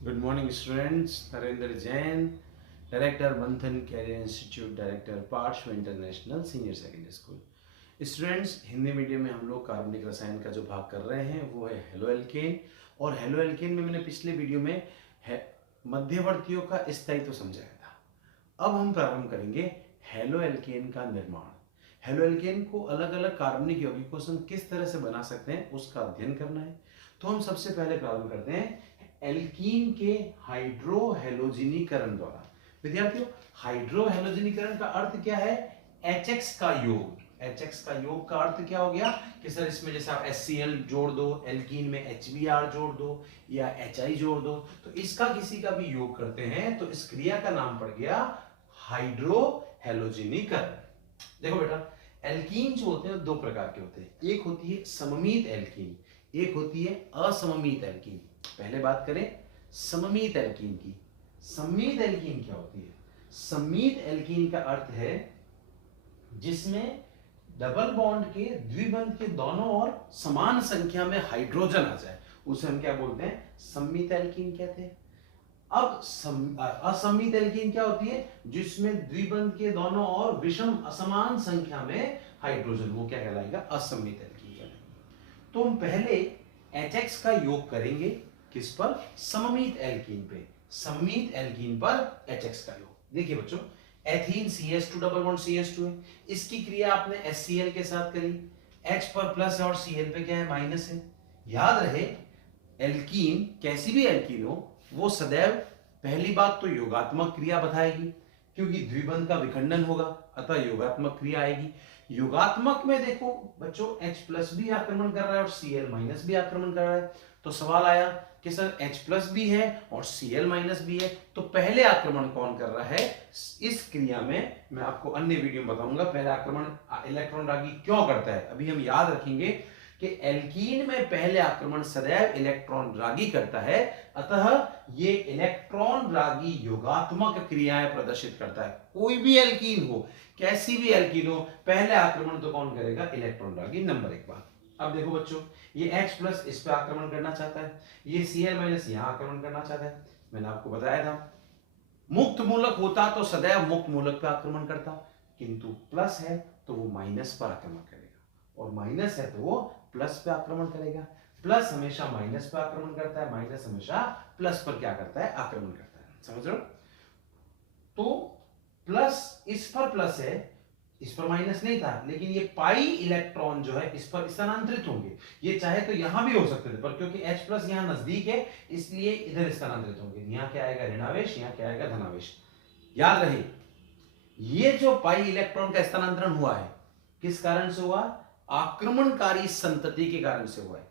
Good morning, students. Narendra Jain, Director, Manthan Career Institute, Director, पार्श्व international senior secondary school. Students, Hindi medium में हम लोग कार्बनिक रसायन का जो भाग कर रहे हैं वो है हेलो एल्केन. और हेलो एल्केन में मैंने पिछले वीडियो में मध्यवर्तियों का स्थायित्व समझाया था. अब हम प्रारंभ करेंगे हेलो एल्केन का निर्माण. हेलो एल्केन को अलग अलग कार्बनिक यौगिकों से हम किस तरह से बना सकते हैं उसका अध्ययन करना है. तो हम सबसे पहले प्रारंभ करते हैं एल्कीन के हाइड्रोहेलोजिनीकरण द्वारा. विद्यार्थियों, हाइड्रोहेलोजिनीकरण का अर्थ क्या है? HX का योग. HX का योग का अर्थ क्या हो गया कि सर इसमें जैसे आप HCl जोड़ दो, एल्कीन में HBr जोड़ दो या HI जोड़ दो, तो इसका किसी का भी योग करते हैं तो इस क्रिया का नाम पड़ गया हाइड्रोहेलोजिनीकरण. देखो बेटा, एल्कीन जो होते हैं दो प्रकार के होते हैं. एक होती है सममित एल्कीन, एक होती है असममित एल्कीन. पहले बात करें सममित एल्कीन की. सममित एल्कीन क्या होती है? सममित एल्कीन का अर्थ है जिसमें डबल बॉन्ड के द्विबंध के दोनों ओर समान संख्या में हाइड्रोजन आ जाए, उसे हम क्या बोलते हैं? सममित एल्कीन कहते हैं. अब असममित एल्कीन क्या होती है? जिसमें द्विबंध के दोनों ओर विषम असमान संख्या में हाइड्रोजन, वो क्या कहलाएगा? असममित एल्कीन कहलाएगा. तो हम पहले HX का योग करेंगे किस पर? सममित एल्कीन पे. सममित एल्कीन पर HX का योग. देखिए बच्चों, ethene CH2 double bond CH2 है. इसकी क्रिया आपने HCl के साथ करी. H पर प्लस है और Cl पे क्या है? माइनस है. याद रहे, एल्कीन कैसी भी एल्कीन हो वो सदैव पहली बात तो योगात्मक क्रिया बताएगी, क्योंकि द्विबंध का विखंडन होगा, अतः योगात्मक क्रिया आएगी. योगात्मक में देखो बच्चों, H प्लस भी आक्रमण कर रहा है और Cl माइनस भी आक्रमण कर रहा है. तो सवाल आया कि सर H प्लस भी है और Cl माइनस भी है, तो पहले आक्रमण कौन कर रहा है? इस क्रिया में मैं आपको अन्य वीडियो में बताऊंगा पहले आक्रमण इलेक्ट्रॉन रागी क्यों करता है. अभी हम याद रखेंगे कि एल्कीन में पहले आक्रमण सदैव इलेक्ट्रॉन रागी करता है, अतः ये इलेक्ट्रॉन रागी योगात्मक क्रियाएं प्रदर्शित करता है. कोई भी एल्कीन हो, कैसी भी एल्कीन हो, पहले आक्रमण तो कौन करेगा? इलेक्ट्रॉन रागी. नंबर एक बात. अब देखो बच्चों, ये H प्लस इस पे आक्रमण करना चाहता है, ये Cl माइनस यहां आक्रमण करना चाहता है. मैंने आपको बताया था मुक्त मूलक होता तो सदैव मुक्त मूलक पे आक्रमण करता, किंतु प्लस है तो वो माइनस पर आक्रमण करेगा, और माइनस है तो वो प्लस पे आक्रमण करेगा. प्लस हमेशा माइनस पे आक्रमण करता है, माइनस हमेशा प्लस पर क्या करता है? आक्रमण करता है. समझ रहे हो? तो प्लस इस पर प्लस है, इस पर माइनस नहीं था, लेकिन ये पाई इलेक्ट्रॉन जो है इस पर स्थानांतरित होंगे. ये चाहे तो यहां भी हो सकते थे, पर क्योंकि H प्लस यहां नजदीक है इसलिए इधर स्थानांतरित होंगे. यहां क्या आएगा? ऋणावेश. यहां क्या आएगा? धनावेश. याद रहे, ये जो पाई इलेक्ट्रॉन का स्थानांतरण हुआ है किस कारण से हुआ? आक्रमणकारी संतति के कारण से हुआ है.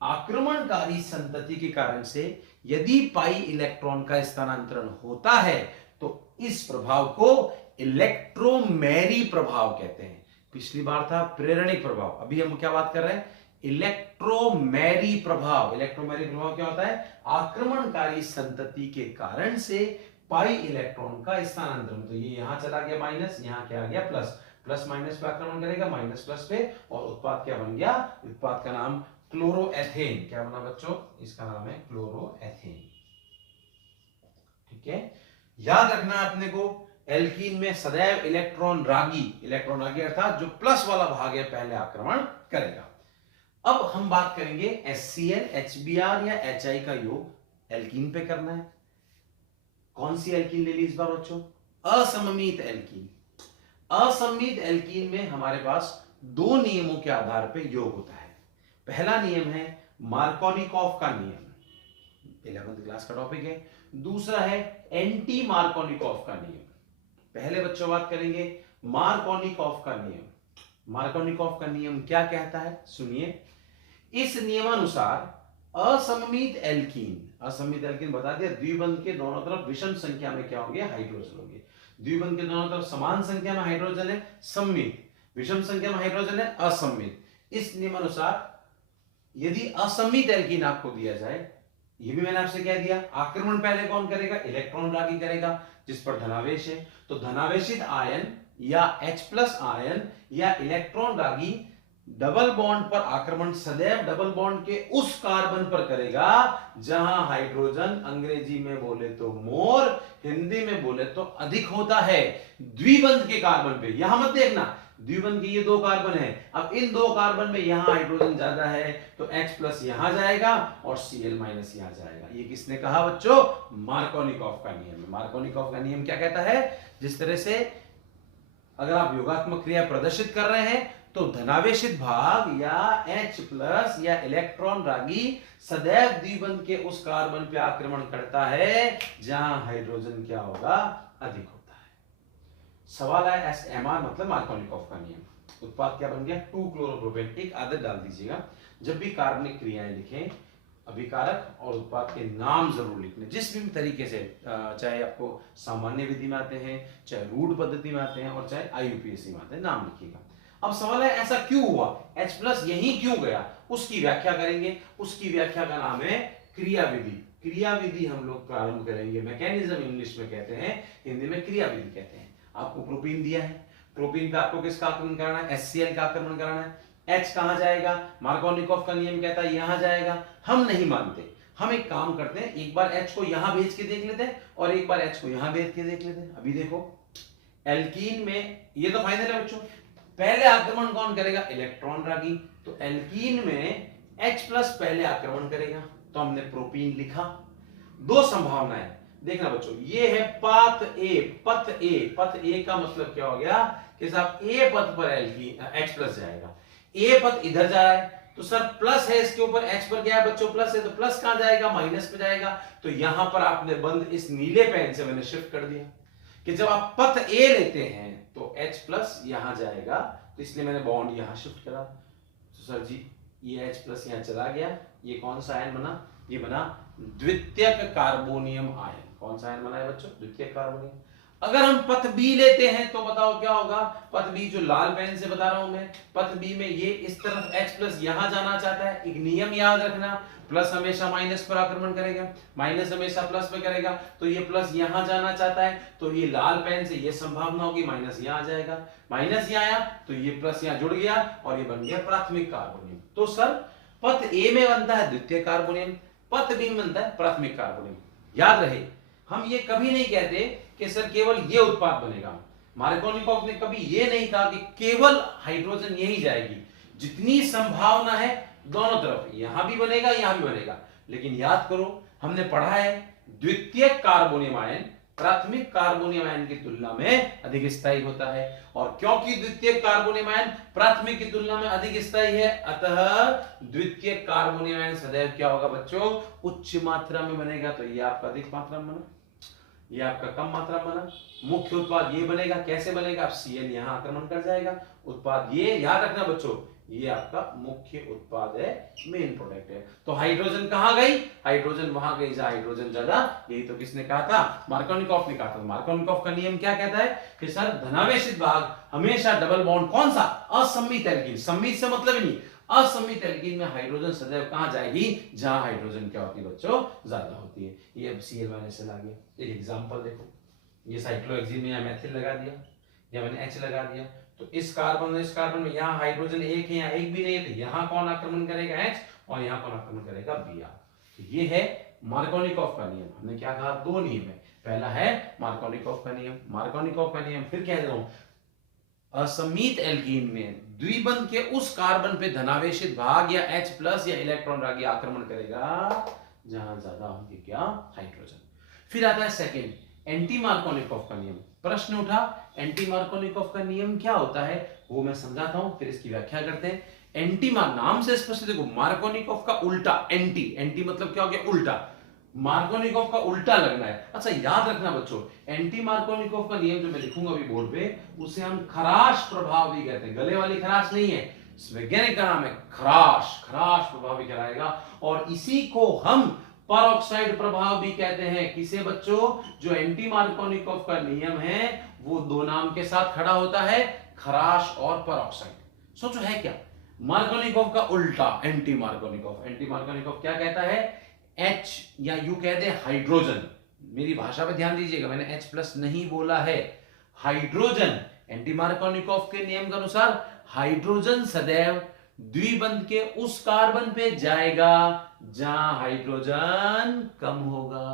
आक्रमणकारी संतति के कारण से यदि पाई इलेक्ट्रॉन का स्थानांतरण होता है तो इस प्रभाव को इलेक्ट्रोमेरी प्रभाव कहते हैं. पिछली बार था प्रेरणिक प्रभाव, अभी हम क्या बात कर रहे हैं? इलेक्ट्रोमेरी प्रभाव. इलेक्ट्रोमेरी प्रभाव क्या होता है? आक्रमणकारी संतति के कारण से पाई इलेक्ट्रॉन का स्थानांतरण. तो ये यहां चला गया माइनस, यहां क्या आ गया? प्लस. प्लस माइनस पे आक्रमण करेगा, माइनस प्लस पे, और उत्पाद क्या बन गया? उत्पाद का नाम क्लोरोएथेन. क्या बना बच्चों? इसका नाम है क्लोरोएथेन. ठीक है, याद रखना है अपने को, एल्कीन में सदैव इलेक्ट्रॉन रागी अर्थात जो प्लस वाला भाग है पहले आक्रमण करेगा. अब हम बात करेंगे HCl, HBr या HI का योग एल्कीन पे करना है. कौन सी एल्कीन ले ली इस बार बच्चों? असममित एल्कीन. असममित एल्कीन में हमारे पास दो नियमों के आधार पर योग होता है. पहला नियम है मार्कोनिकॉफ का नियम, 11th क्लास का टॉपिक है. दूसरा है एंटी मार्कोनिकॉफ का नियम. पहले बच्चों बात करेंगे मार्कोनिकॉफ का नियम. मार्कोनिकॉफ का नियम क्या कहता है? सुनिए. इस नियमानुसार असममित एल्कीन बता दिया, द्विबंध के दोनों तरफ विषम संख्या में क्या होंगे? हाइड्रोजन होंगे. द्विबंध के दोनों तरफ समान संख्या में हाइड्रोजन है सममित, विषम संख्या में हाइड्रोजन है असममित. इस नियमानुसार यदि असममित एल्कीन आपको दिया जाए, ये भी मैंने आपसे कह दिया, आक्रमण पहले कौन करेगा? इलेक्ट्रॉन रागी करेगा, जिस पर धनावेश है. तो धनावेशित आयन या H प्लस आयन या इलेक्ट्रॉन रागी डबल बॉन्ड पर आक्रमण सदैव डबल बॉन्ड के उस कार्बन पर करेगा जहां हाइड्रोजन अंग्रेजी में बोले तो मोर, हिंदी में बोले तो अधिक होता है। द्विबंध के कार्बन पे, यहां मत देखना द्विबंध के ये दो कार्बन है, अब इन दो कार्बन में यहां हाइड्रोजन ज्यादा है तो H प्लस यहां जाएगा और Cl माइनस यहां जाएगा। ये किसने कहा बच्चों? मार्कोनिकॉफ का नियम। मार्कोनिकॉफ का नियम क्या कहता है? जिस तरह से अगर आप योगात्मक क्रिया प्रदर्शित कर रहे हैं तो धनावेशित भाग या H प्लस या इलेक्ट्रॉन रागी सदैव द्विबंध के उस कार्बन पे आक्रमण करता है जहां हाइड्रोजन क्या होगा? अधिक होता है। सवाल है SMR मतलब मार्कोनिकॉफ का नियम। उत्पाद क्या बन गया? 2-क्लोरोप्रोपेन। एक आदत डाल दीजिएगा, जब भी कार्बनिक क्रियाएं लिखें अभिकारक और उत्पाद के नाम जरूर लिखने, जिस भी तरीके से, चाहे आपको सामान्य विधि में आते हैं, चाहे रूढ़ पद्धति में आते हैं और चाहे IUPAC में आते हैं, नाम लिखिएगा। अब सवाल है ऐसा क्यों हुआ, H प्लस यही क्यों गया, उसकी व्याख्या करेंगे। उसकी व्याख्या का नाम है क्रिया विधि। क्रिया विधि हम लोग प्रारंभ करेंगे। मैकेनिज्म इंग्लिश में कहते हैं, हिंदी में क्रिया विधि कहते हैं। आपको प्रोपीन दिया है, प्रोपीन पे आपको किसका आक्रमण कराना है? HCl का आक्रमण कराना है। H कहां जाएगा? मार्कोनिकॉफ का नियम कहता है यहां जाएगा। हम नहीं मानते, हम एक काम करते हैं, एक बार H को यहां भेज के देख लेते हैं और एक बार H को यहां भेज के देख लेते हैं। अभी देखो एल्कीन में, ये तो फाइनल है बच्चों, पहले आक्रमण कौन करेगा? इलेक्ट्रॉन रागी। तो एल्कीन में H प्लस पहले आक्रमण करेगा, तो हमने प्रोपीन लिखा। दो संभावनाएं देखना बच्चों, ये है पाथ ए, पथ ए। पथ ए का मतलब क्या हो गया कि साहब ए पथ पर एल्कीन H प्लस जाएगा, ए पथ इधर जा रहा है तो सर प्लस है इसके ऊपर, H पर क्या है बच्चों? प्लस है, तो प्लस कहां जाएगा? माइनस पे जाएगा। तो यहां पर आपने बंद इस नीले पेन से मैंने शिफ्ट कर दिया कि जब आप पथ ए लेते हैं तो H प्लस यहां जाएगा, तो इसलिए मैंने बॉन्ड यहां शिफ्ट करा। तो सर जी ये H प्लस यहां चला गया, ये कौन सा आयन बना? ये बना द्वितीयक कार्बोनियम आयन। कौन सा आयन बना है बच्चों? द्वितीयक कार्बोनियम। अगर हम पथ बी लेते हैं तो बताओ क्या होगा? पथ बी जो लाल पेन से बता रहा हूं मैं, पथ बी में ये इस तरफ H प्लस यहां जाना चाहता है। एक नियम याद रखना, प्लस हमेशा माइनस पर आक्रमण करेगा, माइनस हमेशा प्लस पे करेगा। तो ये प्लस यहां जाना चाहता है, तो ये लाल पेन से ये संभावना होगी माइनस यहां आ जाएगा, माइनस यहां आया तो ये प्लस यहां जुड़ गया और ये बन गया प्राथमिक कार्बोनियम। तो सर पथ ए में बनता है द्वितीय कार्बोनियम, पथ बी में बनता है प्राथमिक कार्बोनियम। याद रहे, हम ये कभी नहीं कहते कि सर केवल ये उत्पाद बनेगा। मार्कोनिकॉफ ने कभी ये नहीं कहा कि केवल हाइड्रोजन यही जाएगी। जितनी संभावना है दोनों तरफ, यहां भी बनेगा यहां भी बनेगा। लेकिन याद करो हमने पढ़ा है द्वितीय कार्बोनियम आयन प्राथमिक कार्बोनियम आयन की तुलना में अधिक स्थायी होता है, और क्योंकि द्वितीय कार्बोनियम आयन प्राथमिक की तुलना में अधिक स्थायी है, अतः द्वितीय कार्बोनियम आयन सदैव क्या होगा बच्चों? उच्च मात्रा में बनेगा। तो ये आपका अधिक मात्रा में बना, ये आपका कम मात्रा में बना। मुख्य उत्पाद ये बनेगा, कैसे बनेगा? आप Cl यहां आक्रमण कर जाएगा, उत्पाद ये याद रखना बच्चों, ये आपका मुख्य उत्पाद है, मेन प्रोडक्ट है। तो हाइड्रोजन कहां गई? हाइड्रोजन वहां गई जहां हाइड्रोजन ज्यादा। यही तो किसने कहा था? मार्कोनिकॉफ ने कहा था। मार्कोनिकॉफ का नियम क्या कहता है कि सर धनावेशित भाग हमेशा डबल बॉन्ड, कौन सा? असम्मित एल्कीन। सम्मित से मतलब ही नहीं, असम्मित एल्कीन में हाइड्रोजन सदैव कहां जाएगी? जहां हाइड्रोजन क्या होती है बच्चों? ज्यादा होती है। ये अब Cl माइनस आ गया। एक एग्जांपल देखो, ये साइक्लोहेक्सीन में या मेथिल लगा दिया या मैंने H लगा दिया, तो इस कार्बन में यहाँ हाइड्रोजन एक है, यहाँ एक भी नहीं है, तो यहाँ कौन आक्रमण करेगा? H, और यहाँ कौन आक्रमण करेगा? Br। तो ये है मार्कोनिकॉफ का नियम। हमने क्या कहा? दो नियम है। पहला है मार्कोनिकॉफ का नियम। मार्कोनिकॉफ का नियम फिर कह रहा हूं, असम्मित एल्कीन में द्विबंध के उस कार्बन पे धनावेशित भाग या H प्लस या इलेक्ट्रॉन रागी आक्रमण करेगा जहां ज्यादा होंगे क्या? हाइड्रोजन। फिर आता है सेकंड, एंटी मार्कोनिकॉफ का नियम। प्रश्न उठा एंटी मार्कोनिकॉफ का नियम क्या होता है, वो मैं समझाता हूं, फिर इसकी व्याख्या करते हैं। एंटी नाम से स्पष्ट देखो, मार्कोनिकॉफ का उल्टा एंटी। एंटी मतलब क्या हो गया? उल्टा। मार्कोनिकॉफ का उल्टा लगना है। अच्छा याद रखना बच्चों, एंटी मार्कोनिकॉफ का नियम जो मैं लिखूंगा अभी बोर्ड पे, उसे हम खराश प्रभाव भी कहते हैं। गले वाली खराश नहीं है, वैज्ञानिक का नाम है खराश। खराश प्रभाव भी कहलाएगा, और इसी को हम परऑक्साइड प्रभाव भी कहते हैं। किसे बच्चों? जो एंटी मार्कोनिकॉफ का नियम है वो दो नाम के साथ खड़ा होता है, खराश और परऑक्साइड। सोचो है क्या? मार्कोनिकॉफ का उल्टा एंटी मार्कोनिकॉफ। एंटी मार्कोनिकॉफ क्या कहता है? H या यू कहते हैं हाइड्रोजन। मेरी भाषा पे ध्यान दीजिएगा, मैंने H प्लस नहीं बोला है, हाइड्रोजन। एंटी मार्कोनिकॉफ के नियम के अनुसार हाइड्रोजन सदैव द्विबंध के उस कार्बन पे जाएगा जहां हाइड्रोजन कम होगा।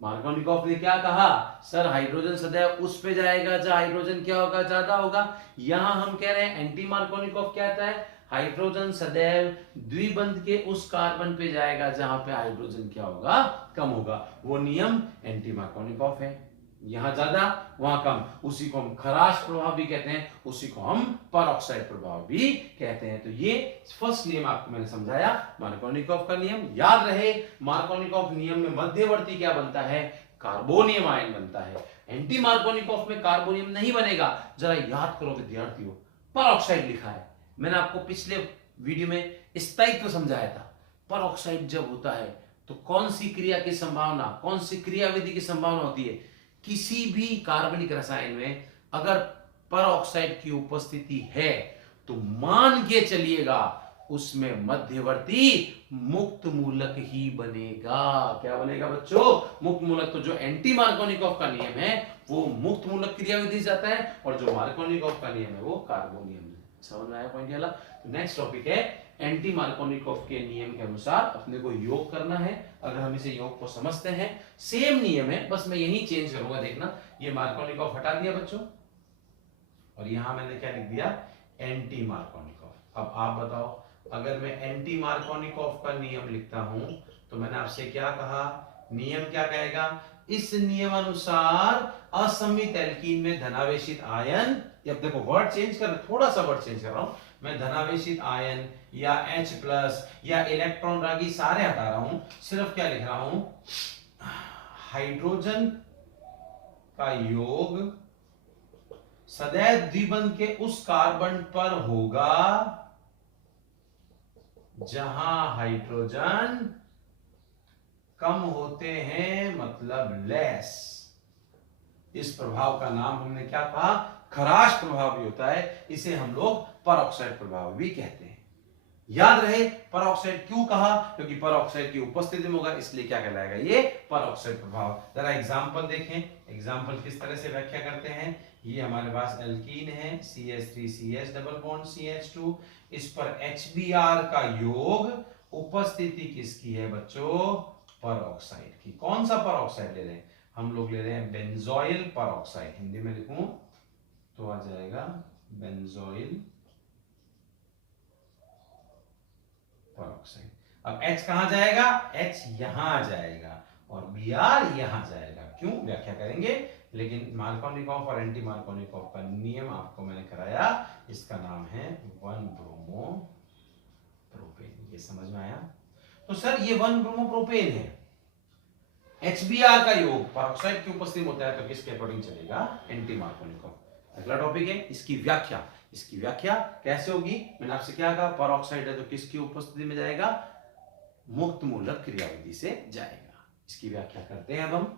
मार्कोनिकॉफ ने क्या कहा, सर हाइड्रोजन सदैव उस पे जाएगा जहां हाइड्रोजन क्या होगा, ज्यादा होगा। यहां हम कह रहे हैं एंटी मार्कोनिकॉफ क्या कहता है, हाइड्रोजन सदैव द्विबंध के उस कार्बन पे जाएगा जहां पे हाइड्रोजन क्या होगा, कम होगा। वो नियम एंटी मार्कोनिकॉफ है, यहां ज्यादा वहां कम। उसी को हम खराश प्रभाव भी कहते हैं, उसी को हम परऑक्साइड प्रभाव भी कहते हैं। तो ये फर्स्ट नियम आपको मैंने समझाया, मार्कोनिकॉफ का नियम। याद रहे मार्कोनिकॉफ नियम में मध्यवर्ती क्या बनता है, कार्बोनियम आयन बनता है। एंटी मार्कोनिकॉफ में कार्बोनियम नहीं बनेगा। जरा याद करो विद्यार्थियों, परऑक्साइड लिखा है, मैंने आपको पिछले वीडियो में स्थायित्व समझाया था। परऑक्साइड जब होता है तो कौन सी क्रिया की संभावना, कौन सी क्रियाविधि की संभावना होती है, किसी भी कार्बनिक रसायन में अगर परऑक्साइड की उपस्थिति है तो मान के चलिएगा उसमें मध्यवर्ती मुक्त मूलक ही बनेगा। क्या बनेगा बच्चों, मुक्त मूलक। तो जो एंटी मार्कोनिकॉफ का नियम है वो मुक्त मूलक क्रियाविधि से आता है, और जो मार्कोनिकॉफ का नियम है वो कार्बोनियम है। समझ में आया पॉइंट वाला। तो नेक्स्ट टॉपिक है एंटी मार्कोनिकॉफ के नियम के अनुसार अपने को योग करना है। अगर हम इसे योग को समझते हैं, सेम नियम है, बस मैं यही चेंज करूंगा। देखना, ये मार्कोनिकॉफ हटा दिया बच्चों, और यहां मैंने क्या लिख दिया, एंटी मार्कोनिकॉफ। अब आप बताओ, अगर मैं एंटी मार्कोनिकॉफ का नियम लिखता हूं तो मैंने आपसे क्या कहा, नियम क्या कहेगा, इस नियमानुसार असमित एल्कीन में धनावेशित आयन, अब देखो वर्ड चेंज कर, थोड़ा सा वर्ड चेंज कर रहा हूं मैं, धनावेशित आयन या H+ या इलेक्ट्रॉन रागी सारे हटा रहा हूं, सिर्फ क्या लिख रहा हूं, हाइड्रोजन का योग सदैव द्विबंध के उस कार्बन पर होगा जहां हाइड्रोजन कम होते हैं, मतलब लेस। इस प्रभाव का नाम हमने क्या कहा, खराश प्रभाव भी होता है, इसे हम लोग परऑक्साइड प्रभाव भी कहते हैं। याद रहे परऑक्साइड क्यों कहा, क्योंकि परऑक्साइड की उपस्थिति में होगा, इसलिए क्या कहलाएगा, ये परऑक्साइड प्रभाव। जरा एग्जांपल देखें, एग्जांपल किस तरह से व्याख्या करते हैं। ये हमारे पास एल्कीन है, CH3CH डबल बॉन्ड CH2, इस पर HBr का योग, उपस्थिति किसकी है बच्चों, परऑक्साइड की। कौन सा परऑक्साइड ले रहे हैं हम लोग, ले रहे हैं बेंजोइल परऑक्साइड। हिंदी में लिखूं तो आ जाएगा बेंजोइल परऑक्साइड। अब H कहां जाएगा, H यहां जाएगा और Br यहां जाएगा। क्यों, व्याख्या करेंगे, लेकिन मार्कोनिकॉफ और एंटी मार्कोनिकॉफ का नियम आपको मैंने कराया, इसका नाम है 1-ब्रोमो प्रोपेन। ये समझ में आया। तो सर ये 1-ब्रोमो प्रोपेन है, HBr का योग परऑक्साइड की उपस्थिति में होता है, तो किसके अकॉर्डिंग चलेगा, एंटी मार्कोनिकॉफ। अगला टॉपिक है इसकी व्याख्या। इसकी व्याख्या कैसे होगी, मैंने आपसे क्या कहा, परऑक्साइड है तो किसकी उपस्थिति में जाएगा, मुक्त मूलक क्रियाविधि से जाएगा। इसकी व्याख्या करते हैं अब हम।